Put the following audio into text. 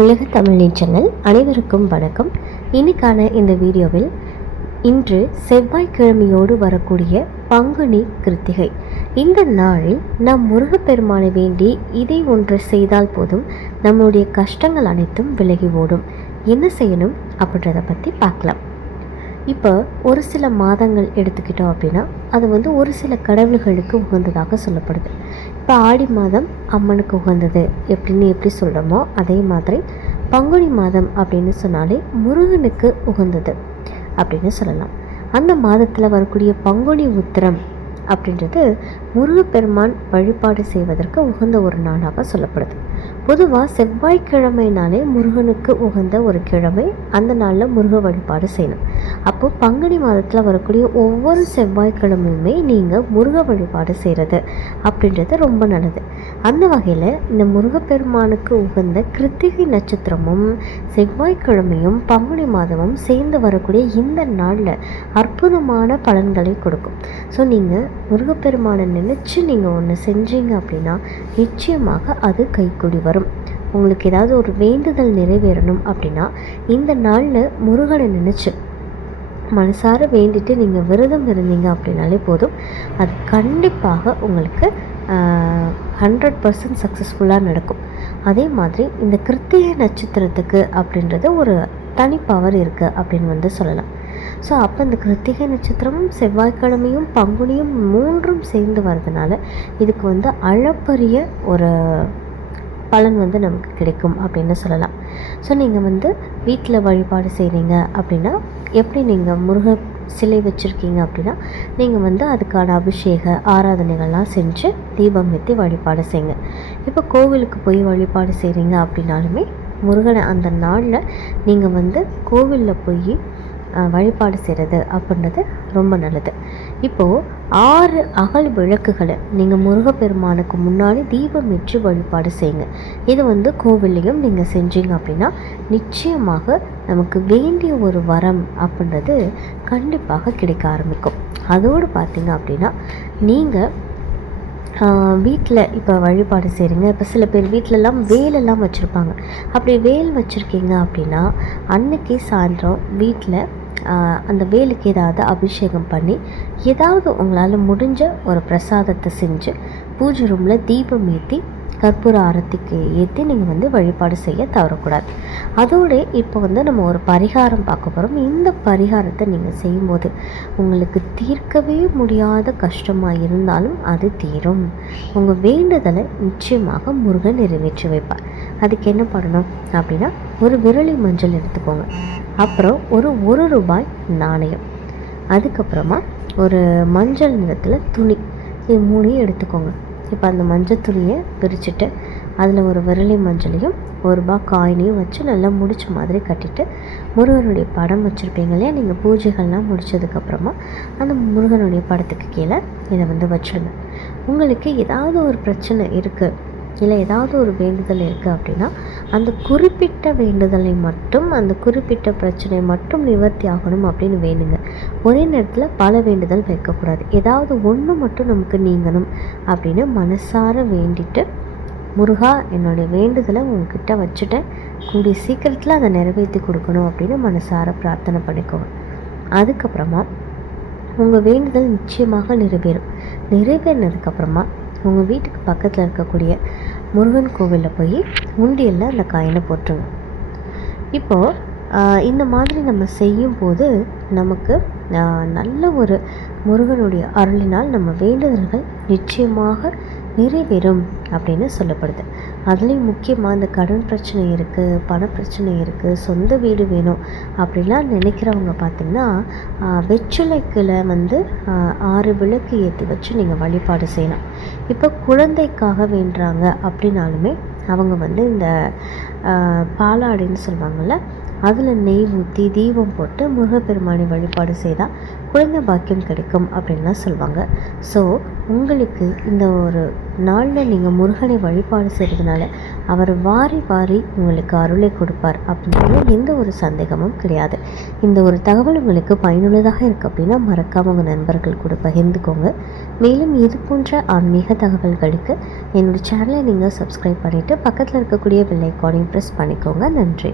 உலக தமிழ் சேனல் அனைவருக்கும் வணக்கம். இன்னைக்கான இந்த வீடியோவில் இன்று செவ்வாய்க்கிழமையோடு வரக்கூடிய பங்குனி கிருத்திகை. இந்த நாளில் நம் முருகப்பெருமானை வேண்டி இதை ஒன்று செய்தால் போதும் நம்முடைய கஷ்டங்கள் அனைத்தும் விலகி ஓடும். என்ன செய்யணும் அப்படின்றத பற்றி பார்க்கலாம். இப்போ ஒரு சில மாதங்கள் எடுத்துக்கிட்டோம் அப்படின்னா அது வந்து ஒரு சில கடவுள்களுக்கு உகந்ததாக சொல்லப்படுது. இப்போ ஆடி மாதம் அம்மனுக்கு உகந்தது எப்படின்னு எப்படி சொல்கிறோமோ அதே மாதிரி பங்குனி மாதம் அப்படின்னு சொன்னாலே முருகனுக்கு உகந்தது அப்படின்னு சொல்லலாம். அந்த மாதத்தில் வரக்கூடிய பங்குனி உத்திரம் அப்படின்றது முருகப்பெருமான் வழிபாடு செய்வதற்கு உகந்த ஒரு நாளாக சொல்லப்படுது. பொதுவாக செவ்வாய்க்கிழமைனாலே முருகனுக்கு உகந்த ஒரு கிழமை அந்த நாளில் முருக வழிபாடு செய்யணும். அப்போது பங்குனி மாதத்தில் வரக்கூடிய ஒவ்வொரு செவ்வாய்க்கிழமையுமே நீங்கள் முருக வழிபாடு செய்கிறது அப்படின்றது ரொம்ப நல்லது. அந்த வகையில் இந்த முருகப்பெருமானுக்கு உகந்த கிருத்திகை நட்சத்திரமும் செவ்வாய்க்கிழமையும் பங்குனி மாதமும் சேர்ந்து வரக்கூடிய இந்த நாளில் அற்புதமான பலன்களை கொடுக்கும். ஸோ நீங்கள் முருகப்பெருமானை நினச்சி நீங்கள் ஒன்று செஞ்சீங்க அப்படின்னா நிச்சயமாக அது கைக்கூடி வரும். உங்களுக்கு ஏதாவது ஒரு வேண்டுதல் நிறைவேறணும் அப்படின்னா இந்த நாளில் முருகனை நினச்சி மனசார வேண்டிட்டு நீங்கள் விரதம் இருந்தீங்க அப்படின்னாலே போதும். அது கண்டிப்பாக உங்களுக்கு ஹண்ட்ரட் பர்சன்ட் சக்ஸஸ்ஃபுல்லாக நடக்கும். அதே மாதிரி இந்த கிருத்திகை நட்சத்திரத்துக்கு அப்படின்றது ஒரு தனி பவர் இருக்குது அப்படின்னு வந்து சொல்லலாம். ஸோ அப்போ இந்த கிருத்திகை நட்சத்திரமும் செவ்வாய்க்கிழமையும் பங்குனியும் மூன்றும் சேர்ந்து வர்றதுனால இதுக்கு வந்து அளப்பரிய ஒரு பலன் வந்து நமக்கு கிடைக்கும் அப்படின்னு சொல்லலாம். ஸோ நீங்கள் வந்து வீட்டில் வழிபாடு செய்கிறீங்க அப்படின்னா எப்படி நீங்கள் முருக சிலை வச்சுருக்கீங்க அப்படின்னா நீங்கள் வந்து அதுக்கான அபிஷேக ஆராதனைகள்லாம் செஞ்சு தீபம் ஏற்றி வழிபாடு செய்யுங்க. இப்போ கோவிலுக்கு போய் வழிபாடு செய்கிறீங்க அப்படின்னாலுமே முருகனை அந்த நாளில் நீங்கள் வந்து கோவிலில் போய் வழிபாடு செய்கிறது அப்படின்றது ரொம்ப நல்லது. இப்போது ஆறு அகல் விளக்குகளை நீங்கள் முருகப்பெருமானுக்கு முன்னாடி தீபம் ஏற்றி வழிபாடு செய்யுங்க. இது வந்து கோவில்லையும் நீங்கள் செஞ்சீங்க அப்படின்னா நிச்சயமாக நமக்கு வேண்டிய ஒரு வரம் அப்படின்றது கண்டிப்பாக கிடைக்க ஆரம்பிக்கும். அதோடு பார்த்தீங்க அப்படின்னா நீங்கள் வீட்டில் இப்போ வழிபாடு செய்கிறீங்க இப்போ சில பேர் வீட்டிலலாம் வேலெல்லாம் வச்சுருப்பாங்க. அப்படி வேல் வச்சுருக்கீங்க அப்படின்னா அன்னைக்கு சாயந்தரம் வீட்டில் அந்த வேலுக்கு ஏதாவது அபிஷேகம் பண்ணி ஏதாவது உங்களால் முடிஞ்ச ஒரு பிரசாதத்தை செஞ்சு பூஜை ரூமில் தீபம் ஏற்றி கற்பூர ஆரத்திக்கு ஏற்றி நீங்கள் வந்து வழிபாடு செய்ய தவறக்கூடாது. அதோடு இப்போ வந்து நம்ம ஒரு பரிகாரம் பார்க்க போகிறோம் இந்த பரிகாரத்தை நீங்கள் செய்யும்போது உங்களுக்கு தீர்க்கவே முடியாத கஷ்டமாக இருந்தாலும் அது தீரும். உங்கள் வேண்டுதலை நிச்சயமாக முருகன் நிறைவேற்றி வைப்பார். அதுக்கு என்ன பண்ணணும் அப்படின்னா ஒரு விரலி மஞ்சள் எடுத்துக்கோங்க. அப்புறம் ஒரு ஒரு ரூபாய் நாணயம். அதுக்கப்புறமா ஒரு மஞ்சள் நிறத்தில் துணி. இது மூணையும் எடுத்துக்கோங்க. இப்போ அந்த மஞ்சள் துணியை பிரிச்சுட்டு அதில் ஒரு விரலி மஞ்சளையும் ஒரு ரூபா காயினையும் வச்சு நல்லா முடிச்ச மாதிரி கட்டிட்டு முருகனுடைய படம் வச்சுருப்பீங்க இல்லையா? நீங்கள் பூஜைகள்லாம் முடித்ததுக்கப்புறமா அந்த முருகனுடைய படத்துக்கு கீழே இதை வந்து வச்சுருங்க. உங்களுக்கு ஏதாவது ஒரு பிரச்சனை இருக்குது இல்லை ஏதாவது ஒரு வேண்டுதல் இருக்குது அப்படின்னா அந்த குறிப்பிட்ட வேண்டுதலை மட்டும் அந்த குறிப்பிட்ட பிரச்சனை மட்டும் நிவர்த்தி ஆகணும் அப்படின்னு வேணுங்க. ஒரே நேரத்தில் பல வேண்டுதல் வைக்கக்கூடாது. ஏதாவது ஒன்று மட்டும் நமக்கு நீங்கணும் அப்படின்னு மனசார வேண்டிட்டு முருகா என்னுடைய வேண்டுதலை உங்ககிட்ட வச்சுட்டேன். கூடிய சீக்கிரத்தில் அதை நிறைவேற்றி கொடுக்கணும் அப்படின்னு மனசார பிரார்த்தனை பண்ணிக்கோங்க. அதுக்கப்புறமா உங்கள் வேண்டுதல் நிச்சயமாக நிறைவேறும். நிறைவேறினதுக்கப்புறமா உங்கள் வீட்டுக்கு பக்கத்தில் இருக்கக்கூடிய முருகன் கோவிலில் போய் உண்டியலில் அந்த காயினை போட்டுருங்க. இப்போது இந்த மாதிரி நம்ம செய்யும் போது நமக்கு நல்ல ஒரு முருகனுடைய அருளினால் நம்ம வேண்டுதல்கள் நிச்சயமாக நிறைவேறும் அப்படின்னு சொல்லப்படுது. அதுலேயும் முக்கியமாக இந்த கடன் பிரச்சனை இருக்குது பண பிரச்சனை இருக்குது சொந்த வீடு வேணும் அப்படிலாம் நினைக்கிறவங்க பார்த்திங்கன்னா வெற்றிலைக்கில் வந்து ஆறு விளக்கு ஏற்றி வச்சு நீங்கள் வழிபாடு செய்யலாம். இப்போ குழந்தைக்காக வேண்டுறாங்க அப்படின்னாலுமே அவங்க வந்து இந்த பாலாடின்னு சொல்லுவாங்கள்ல அதில் நெய் ஊற்றி தீபம் போட்டு முருகப்பெருமானை வழிபாடு செய்தால் குழந்தை பாக்கியம் கிடைக்கும் அப்படின்லாம் சொல்லுவாங்க. ஸோ உங்களுக்கு இந்த ஒரு நாளில் நீங்கள் முருகனை வழிபாடு செய்கிறதுனால அவர் வாரி வாரி உங்களுக்கு அருளை கொடுப்பார் அப்படின்றது எந்த ஒரு சந்தேகமும் கிடையாது. இந்த ஒரு தகவல் உங்களுக்கு பயனுள்ளதாக இருக்குது அப்படின்னா மறக்காமல் உங்கள் நண்பர்கள் கூட பகிர்ந்துக்கோங்க. மேலும் இது போன்ற ஆன்மீக தகவல்களுக்கு என்னோடய சேனலை நீங்கள் சப்ஸ்கிரைப் பண்ணிவிட்டு பக்கத்தில் இருக்கக்கூடிய பெல் ஐக்கானையும் ப்ரெஸ் பண்ணிக்கோங்க. நன்றி.